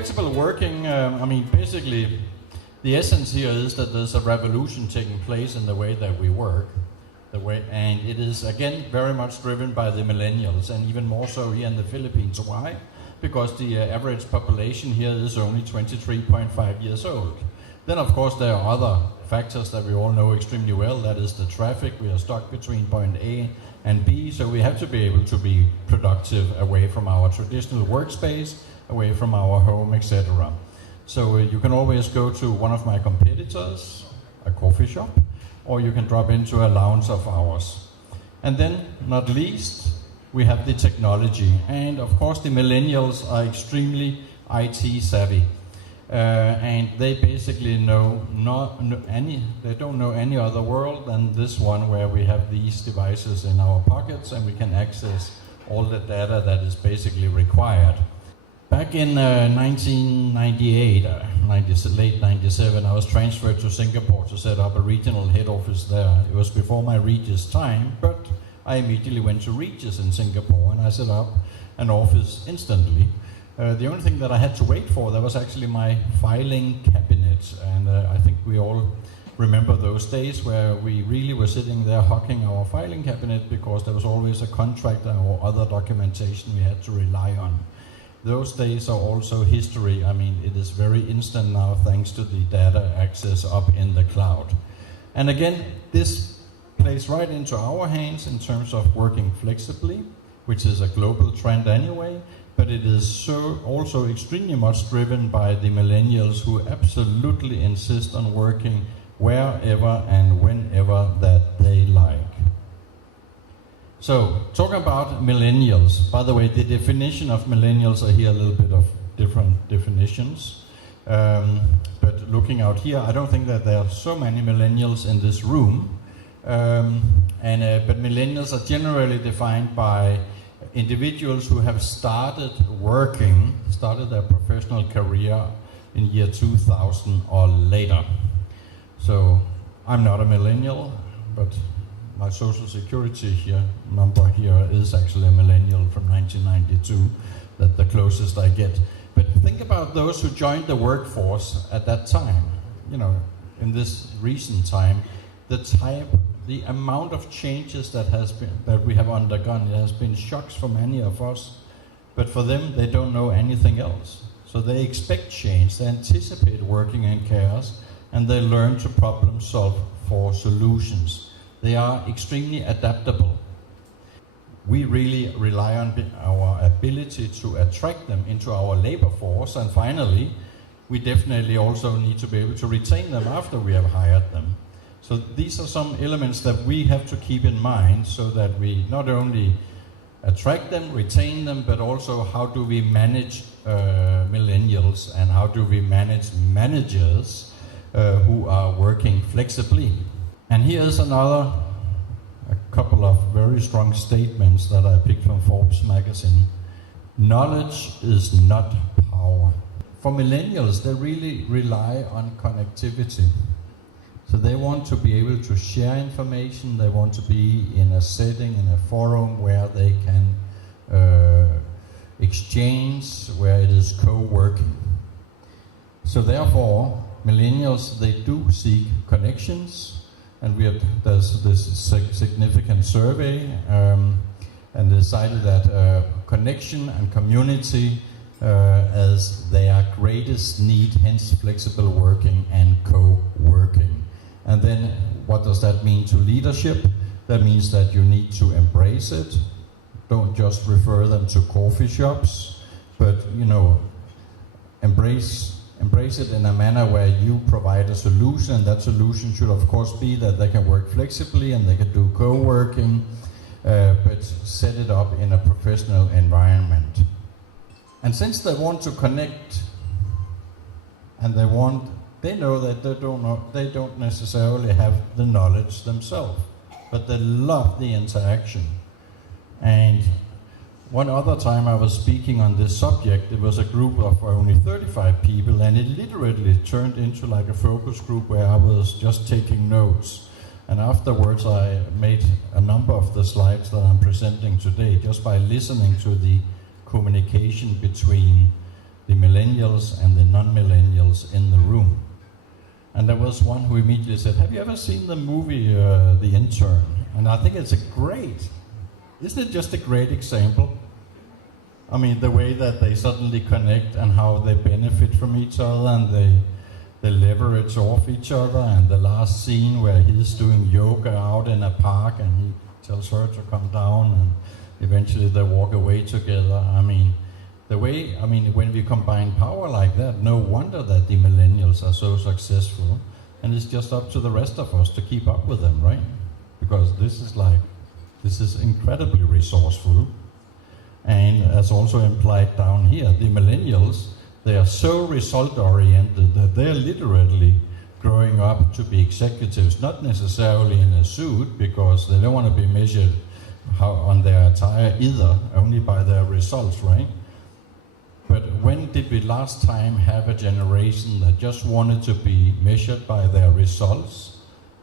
flexible working, basically, the essence here is that there's a revolution taking place in the way that we work. And it is, again, very much driven by the millennials, and even more so here in the Philippines. Why? Because the average population here is only 23.5 years old. Then, of course, there are other factors that we all know extremely well. That is the traffic. We are stuck between point A and B, so we have to be able to be productive away from our traditional workspace, away from our home, etc. So you can always go to one of my competitors, a coffee shop, or you can drop into a lounge of ours. And then, not least, we have the technology. And of course, the millennials are extremely IT savvy. And they basically they don't know any other world than this one, where we have these devices in our pockets and we can access all the data that is basically required. Back in 1998, late 97, I was transferred to Singapore to set up a regional head office there. It was before my Regus time, but I immediately went to Regus in Singapore and I set up an office instantly. The only thing that I had to wait for, that was actually my filing cabinet. And I think we all remember those days where we really were sitting there hugging our filing cabinet because there was always a contract or other documentation we had to rely on. Those days are also history. It is very instant now thanks to the data access up in the cloud. And again, this plays right into our hands in terms of working flexibly, which is a global trend anyway. But it is also extremely much driven by the millennials, who absolutely insist on working wherever and whenever that they like. So, talking about millennials, by the way, the definition of millennials are here a little bit of different definitions. But looking out here, I don't think that there are so many millennials in this room. But millennials are generally defined by individuals who have started their professional career in year 2000 or later. So I'm not a millennial, but my social security number here is actually a millennial from 1992. That's the closest I get. But think about those who joined the workforce at that time, in this recent time, the amount of changes that we have undergone. It has been shocks for many of us, but for them, they don't know anything else. So they expect change, they anticipate working in chaos, and they learn to problem solve for solutions. They are extremely adaptable. We really rely on our ability to attract them into our labor force, and finally, we definitely also need to be able to retain them after we have hired them. So these are some elements that we have to keep in mind, so that we not only attract them, retain them, but also how do we manage millennials, and how do we manage managers who are working flexibly. And here's a couple of very strong statements that I picked from Forbes magazine. Knowledge is not power. For millennials, they really rely on connectivity. So they want to be able to share information, they want to be in a setting, in a forum where they can exchange, where it is co-working. So therefore, millennials, they do seek connections, and there's this significant survey, and decided that connection and community as their greatest need, hence flexible working and co-working. And then what does that mean to leadership? That means that you need to embrace it. Don't just refer them to coffee shops, but embrace it in a manner where you provide a solution, and that solution should of course be that they can work flexibly and they can do co-working, but set it up in a professional environment. And since they want to connect, and they know that they don't necessarily have the knowledge themselves, but they love the interaction. And one other time I was speaking on this subject, it was a group of only 35 people, and it literally turned into like a focus group where I was just taking notes. And afterwards I made a number of the slides that I'm presenting today just by listening to the communication between the millennials and the non-millennials in the room. And there was one who immediately said, have you ever seen the movie The Intern? And I think it's isn't it just a great example? I mean, the way that they suddenly connect and how they benefit from each other, and they leverage off each other. And the last scene where he's doing yoga out in a park and he tells her to come down, and eventually they walk away together. I mean, when we combine power like that, no wonder that the millennials are so successful. And it's just up to the rest of us to keep up with them, right? Because this is incredibly resourceful. And as also implied down here, the millennials, they are so result-oriented that they're literally growing up to be executives, not necessarily in a suit, because they don't want to be measured on their attire either, only by their results, right? But when did we last time have a generation that just wanted to be measured by their results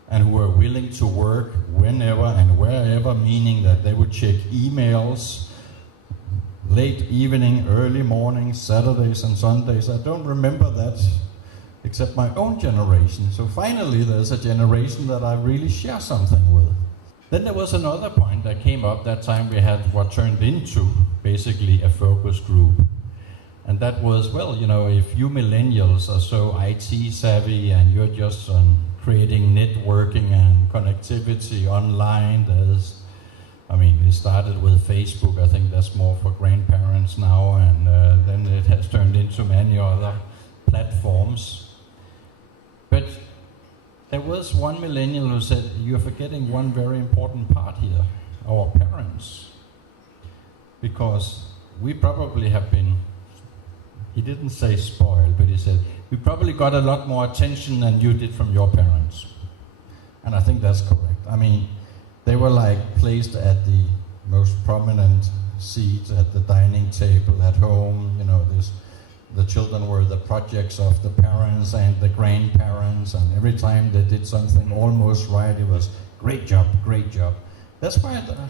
and who were willing to work whenever and wherever, meaning that they would check emails late evening, early morning, Saturdays and Sundays? I don't remember that except my own generation. So finally there's a generation that I really share something with. Then there was another point that came up that time. We had what turned into basically a focus group. And that was, well, if you millennials are so IT savvy and you're just creating networking and connectivity online, it started with Facebook. I think that's more for grandparents now, and then it has turned into many other platforms. But there was one millennial who said, you're forgetting one very important part here, our parents. Because we probably have been, he didn't say spoiled, but he said, we probably got a lot more attention than you did from your parents. And I think that's correct. I mean, they were placed at the most prominent seats at the dining table at home. The children were the projects of the parents and the grandparents, and every time they did something almost right, it was great job, great job. That's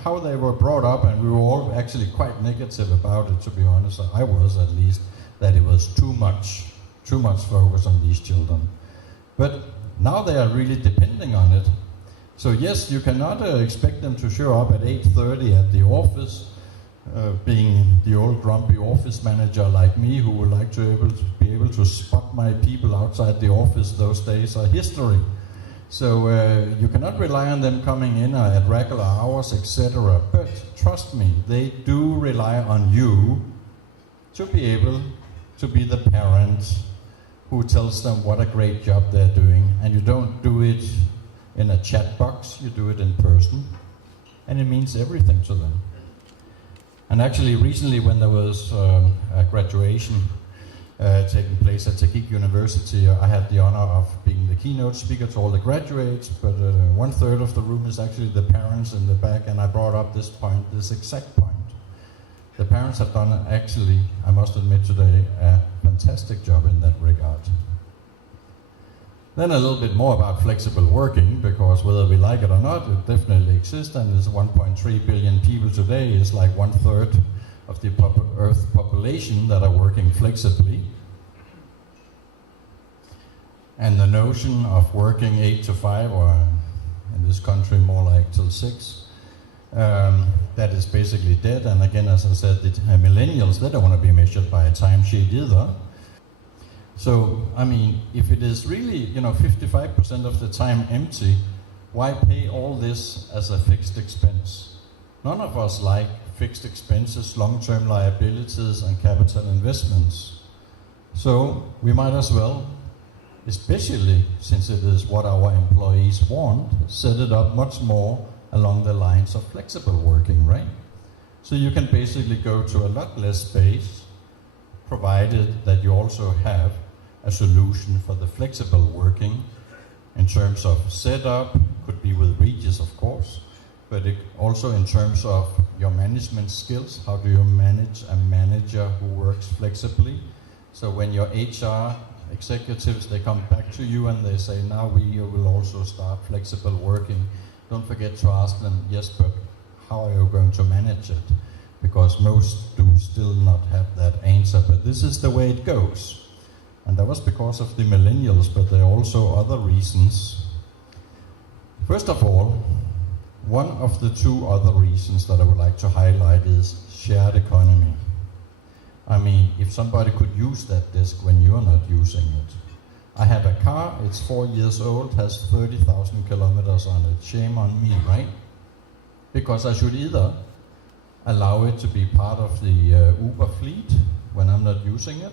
how they were brought up, and we were all actually quite negative about it, to be honest. I was, at least, that it was too much focus on these children. But now they are really depending on it. So yes, you cannot expect them to show up at 8:30 at the office, being the old grumpy office manager like me, who would like to be able to spot my people outside the office. Those days are history. So you cannot rely on them coming in at regular hours, etc. But trust me, they do rely on you to be able to be the parent who tells them what a great job they're doing. And you don't do it in a chat box, you do it in person. And it means everything to them. And actually recently, when there was a graduation taking place at Tagetik University, I had the honor of being the keynote speaker to all the graduates, but 1/3 of the room is actually the parents in the back, and I brought up this exact point. The parents have done, actually, I must admit today, a fantastic job in that regard. Then a little bit more about flexible working, because whether we like it or not, it definitely exists, and there's 1.3 billion people today. It's like 1/3 of the Earth population that are working flexibly. And the notion of working 8 to 5, or in this country more like till 6, that is basically dead. And again, as I said, the millennials, they don't want to be measured by a timesheet either. So, if it is really, 55% of the time empty, why pay all this as a fixed expense? None of us like fixed expenses, long-term liabilities, and capital investments. So, we might as well, especially since it is what our employees want, set it up much more along the lines of flexible working, right? So you can basically go to a lot less space, provided that you also have a solution for the flexible working in terms of setup, could be with Regus of course, but also in terms of your management skills. How do you manage a manager who works flexibly? So when your HR executives, they come back to you and they say, now we will also start flexible working, don't forget to ask them, yes, but how are you going to manage it? Because most do still not have that answer, but this is the way it goes. And that was because of the millennials, but there are also other reasons. First of all, one of the two other reasons that I would like to highlight is shared economy. I mean, if somebody could use that desk when you're not using it. I have a car, it's 4 years old, has 30,000 kilometers on it. Shame on me, right? Because I should either allow it to be part of the Uber fleet when I'm not using it.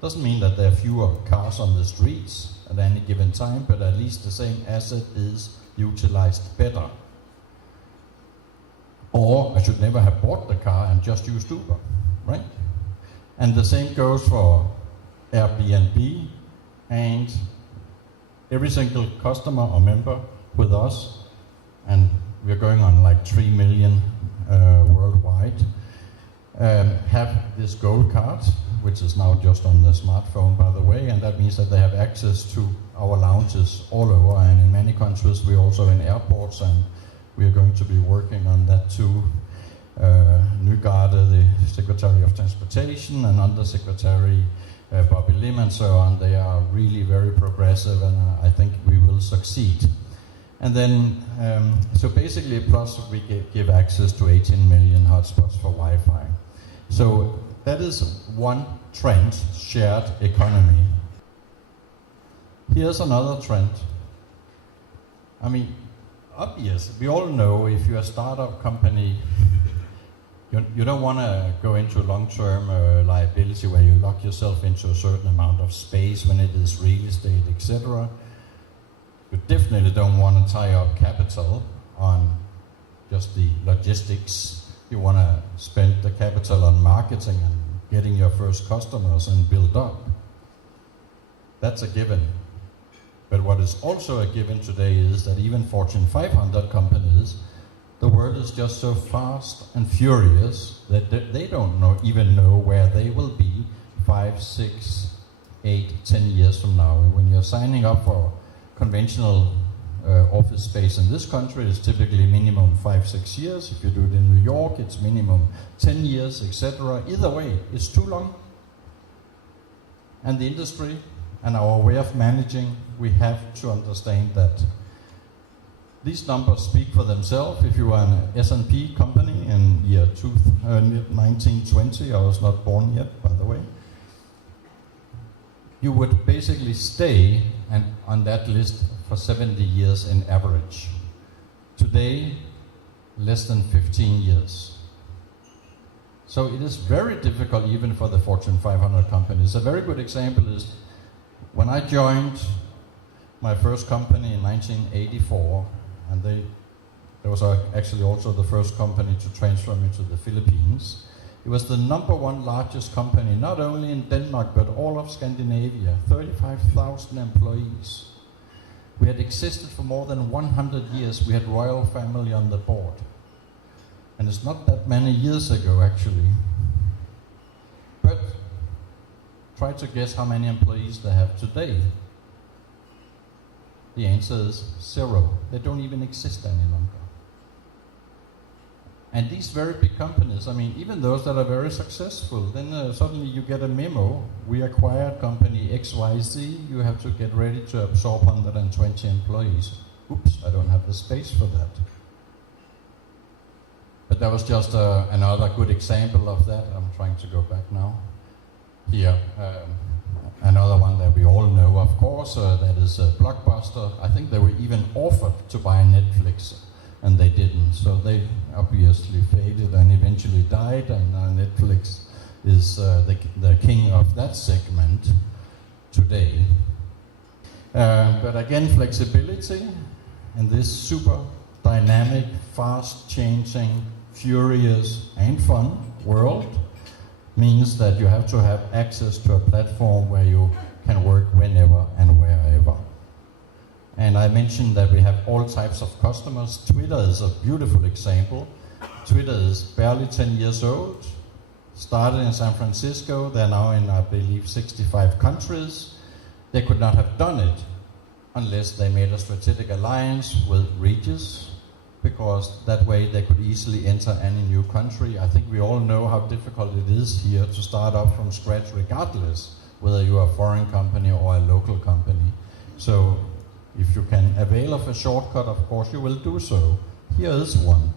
Doesn't mean that there are fewer cars on the streets at any given time, but at least the same asset is utilized better. Or I should never have bought the car and just used Uber, right? And the same goes for Airbnb, and every single customer or member with us, and we're going on like 3 million worldwide, have this gold card, which is now just on the smartphone, by the way, and that means that they have access to our lounges all over, and in many countries we're also in airports, and we are going to be working on that too. Nygaarde, the Secretary of Transportation, and Undersecretary Bobby Lim and so on, they are really very progressive, and I think we will succeed. And then, so basically, plus we give access to 18 million hotspots for Wi-Fi. So that is one trend, shared economy. Here's another trend. I mean, obvious, we all know if you're a startup company, you don't want to go into long-term liability where you lock yourself into a certain amount of space when it is real estate, etc. You definitely don't want to tie up capital on just the logistics. You want to spend the capital on marketing and getting your first customers and build up. That's a given. But what is also a given today is that even Fortune 500 companies, the world is just so fast and furious that they don't even know where they will be 5, 6, 8, 10 years from now. And when you're signing up for conventional office space in this country, it's typically minimum 5, 6 years. If you do it in New York, it's minimum 10 years, etc. Either way, it's too long. And the industry and our way of managing, we have to understand that these numbers speak for themselves. If you are an S&P company in year 1920, I was not born yet, by the way, you would basically stay on that list for 70 years in average. Today, less than 15 years. So it is very difficult even for the Fortune 500 companies. A very good example is when I joined my first company in 1984, and they was actually also the first company to transfer me to the Philippines. It was the #1 largest company, not only in Denmark, but all of Scandinavia, 35,000 employees. We had existed for more than 100 years. We had royal family on the board. And it's not that many years ago, actually. But try to guess how many employees they have today. The answer is 0. They don't even exist any longer. And these very big companies, I mean, even those that are very successful, then suddenly you get a memo. We acquired company XYZ, you have to get ready to absorb 120 employees. Oops, I don't have the space for that. But that was just another good example of that. I'm trying to go back now. Here, another one that we all know, of course, that is Blockbuster. I think they were even offered to buy Netflix, and they didn't. So they obviously faded and eventually died, and Netflix is the king of that segment today. But again, flexibility in this super dynamic, fast-changing, furious, and fun world means that you have to have access to a platform where you can work whenever and wherever. And I mentioned that we have all types of customers. Twitter is a beautiful example. Twitter is barely 10 years old, started in San Francisco. They're now in, I believe, 65 countries. They could not have done it unless they made a strategic alliance with Regus because that way they could easily enter any new country. I think we all know how difficult it is here to start up from scratch, regardless whether you are a foreign company or a local company. So if you can avail of a shortcut, of course you will do so. Here is one.